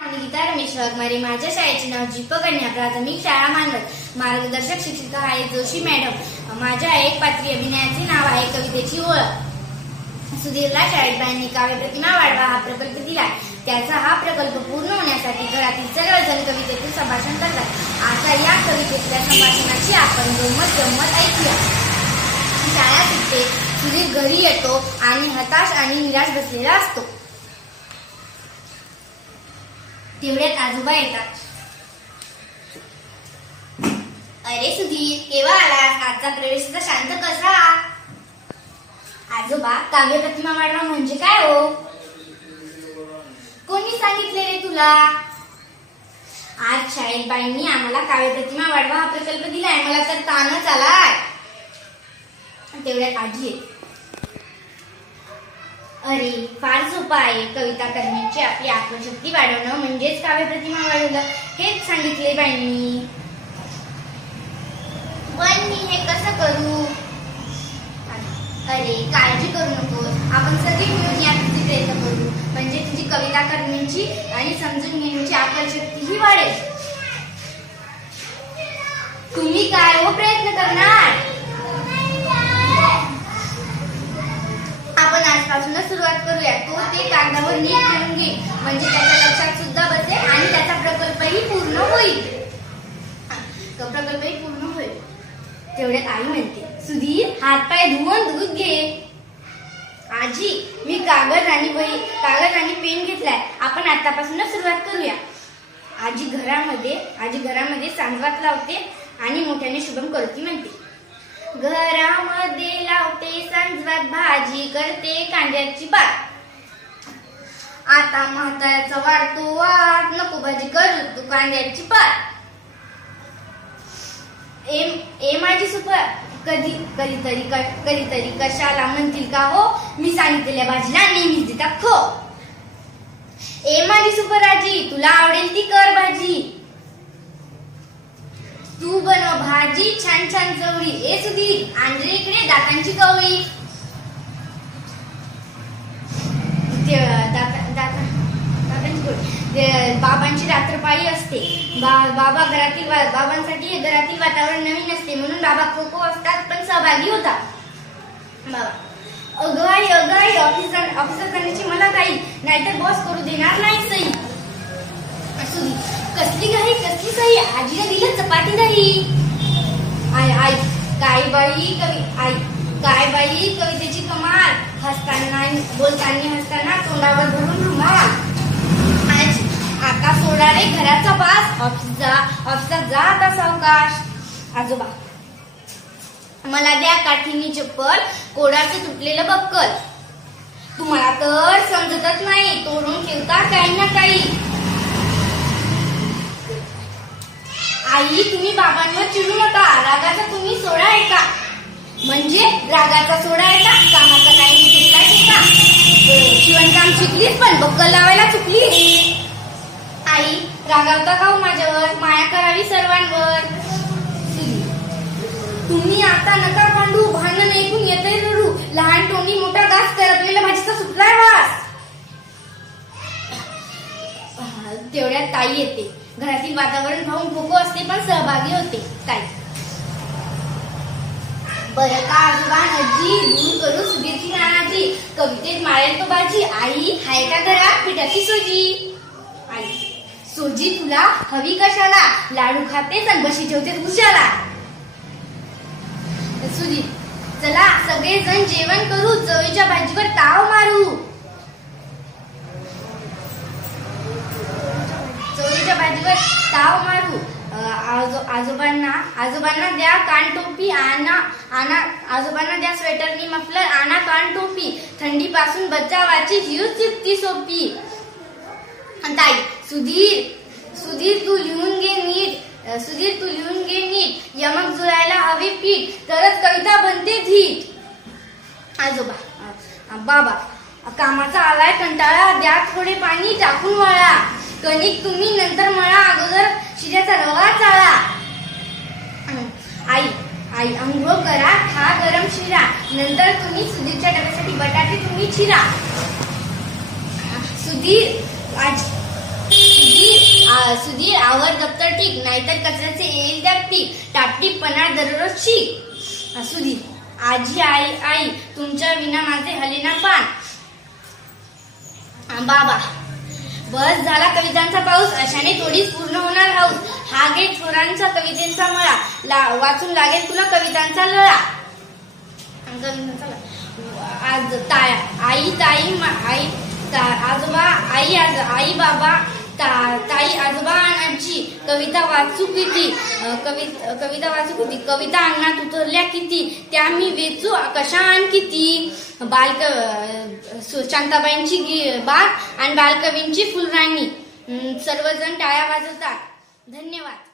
गीता रमेश वाघमारे. माझ्या शाळेचे नाव दीपकन्या प्राथमिक शाळा मानवत. मार्गदर्शक शिक्षिका आहे जोशी मॅडम. माझ्या एक पात्री अभिनयाचे नाव आहे कवितेची ओळख. सुधीरला शाळेत बायांनी काव्य प्रतिमा वाढवा हा प्रकल्प दिला. त्याचा हा प्रकल्प पूर्ण होण्यासाठी घरातील सर्वजण कवितेतून संभाषण करतात. आता या कवितेतल्या संभाषणाची आपण गंमत ऐकूया. शाळा सुटते, सुधीर घरी येतो आणि हताश आणि निराश बसलेला असतो. तेवढ्यात आजोबा येतात. अरे सुधीर, केव्हा आलास? आजचा प्रवेशाचा शांत कसा? आजोबा, काव्य प्रतिमा वाढवा म्हणजे काय हो? कोणी सांगितले रे तुला? आज शाळेत बाईंनी आम्हाला काव्य प्रतिमा वाढवा हा प्रकल्प दिलाय. मला तर ताणच आलाय. तेवढ्यात आजी येते. अरे, फार सोपं आहे. कविता करण्याची आपली आत्मशक्ती वाढवणं म्हणजेच काव्य प्रतिमा वाढवणं, हेच सांगितले बाईंनी. पण मी हे कसं करू? अरे, काळजी करू नकोस. आपण सगळे मिळून यासाठी प्रयत्न करू. म्हणजे तुझी कविता करण्याची आणि समजून घेण्याची आत्मशक्तीही वाढेल. तुम्ही काय हो प्रयत्न करणार? आपण आजपासूनच सुरुवात करूया. तो ते कागदावर नीट लिहून घे, म्हणजे त्याच्या लक्षात सुद्धा बसेल आणि त्याचा प्रकल्पही पूर्ण होईल. तेवढ्यात आई म्हणते, सुधीर, हातपाय धुवून दूध घे. आजी, मी कागद आणि पेन घेतलाय. आपण आतापासूनच सुरुवात करूया. आजी घरामध्ये सांगवात लावते आणि मोठ्याने शुभम करोती म्हणते. घरामध्ये लावते सांजवात, भाजी करते कांद्याची पात. आता म्हाताऱ्याचा वाढतो वाट, नको भाजी करू तू कांद्याची पात. ए माझी सुपर, कधीतरी कशाला म्हणतील का हो? मी सांगितलेल्या भाजीला नेहमीच देतात खो. ए माझी सुपर आजी, तुला आवडेल ती कर भाजी. तू बनव भाजी छान छान चवळी. ए सुधीर, आणले इकडे दातांची कवळी. बाबांची रात्रपाळी असते. बाबांसाठी घरातील वातावरण नवीन असते, म्हणून बाबा खो असतात पण सहभागी होतात. अगाई ऑफिसात जाण्याची मला काही, नाहीतर बॉस करू देणार नाही सही. कसली सही? आजीला दिलं चपाती नाही. आई काय बाई कवितेची कमाल. हसताना तोंडावर धरून रुमाल. आता सोडा रे घराचा पास, ऑफिसात जा आता सावकाश. आजोबा, मला द्या काठीनी चप्पल, कोडाचं तुटलेलं बक्कल. तुम्हाला तर समजतच नाही, तोडून ठेवता काही ना काही. आई, तुम्ही बाबांवर चिडू नका. रागाचा तुम्ही सोडा आहे का? म्हणजे रागाचा सोडा आहे का? कामाचा काही घेतलाय का? शिवणकाम शिकलीस पण बक्कल लावायला चुकली. आई, रागावता का हो माझ्यावर? माया करावी सर्वांवर. तुम्ही आता नका भांडू, भांडण ऐकून येतंय रडू. लहान तोंडी मोठा घास, करपलेल्या भाजीचा सुटलाय वास. तेवढ्यात ताई येते. घरातील वातावरण पाहून खो असते पण सहभागी होते. ताई, बरं का आजोबा, नजी दूर करू सुधीरची नानाजी. कवितेत माळेल तो बाजी. आई, हाय का घरात पिठाची सोजी? आई, सोजी तुला हवी कशाला? लाडू खातेस आणि बशी ठेवतेस उशाला. सुधीर, चला सगळेजण जेवण करू, चवीच्या भाजीवर ताव मारू. आजोबांना द्या कान टोपी, आजोबांना द्या स्वेटरनी मफलर, आणा कान टोपी. थंडीपासून बचावाची हीच युक्ती सोपी. ताई, सुधीर तू लिहून घे नीट. यमक जुळायला हवे पीठ, तरच कविता बनते धीट. आजोबा, बाबा, कामाचा आलाय कंटाळा, द्या थोडे पाणी टाकून वळा. कणिक तुम्ही नंतर मळा, अगोदर शिऱ्याचा रवा चाळा. आई, अंघोळ करा, खा गरम शिरा. नंतर तुम्ही सुधीरच्या डब्यासाठी बटाटे तुम्ही चिरा. सुधीर, सुधीर आवर दप्तर ठीक, नाहीतर कचऱ्याचे येईल त्या पीक, टापटीपणा दररोज शीक. सुधीर आजी आई तुमच्या विना माझे हलेना पान. बाबा बस झाला कवितांचा पाऊस, अशाने थोडीच पूर्ण होणार हाऊस. हा घे थोरांचा कवितेचा मळा, वाचून लागेल तुला कवितांचा लळा. आज आई आजोबा आई बाबा ताई आजोबा आजी कविता वाचू किती, कविता अंगणात उतरल्या किती, त्या मी वेचू कशा आण किती. शांताबाईंची बाग आणि बालकवींची फुलराणी. सर्वजण टाळ्या वाजवतात. धन्यवाद.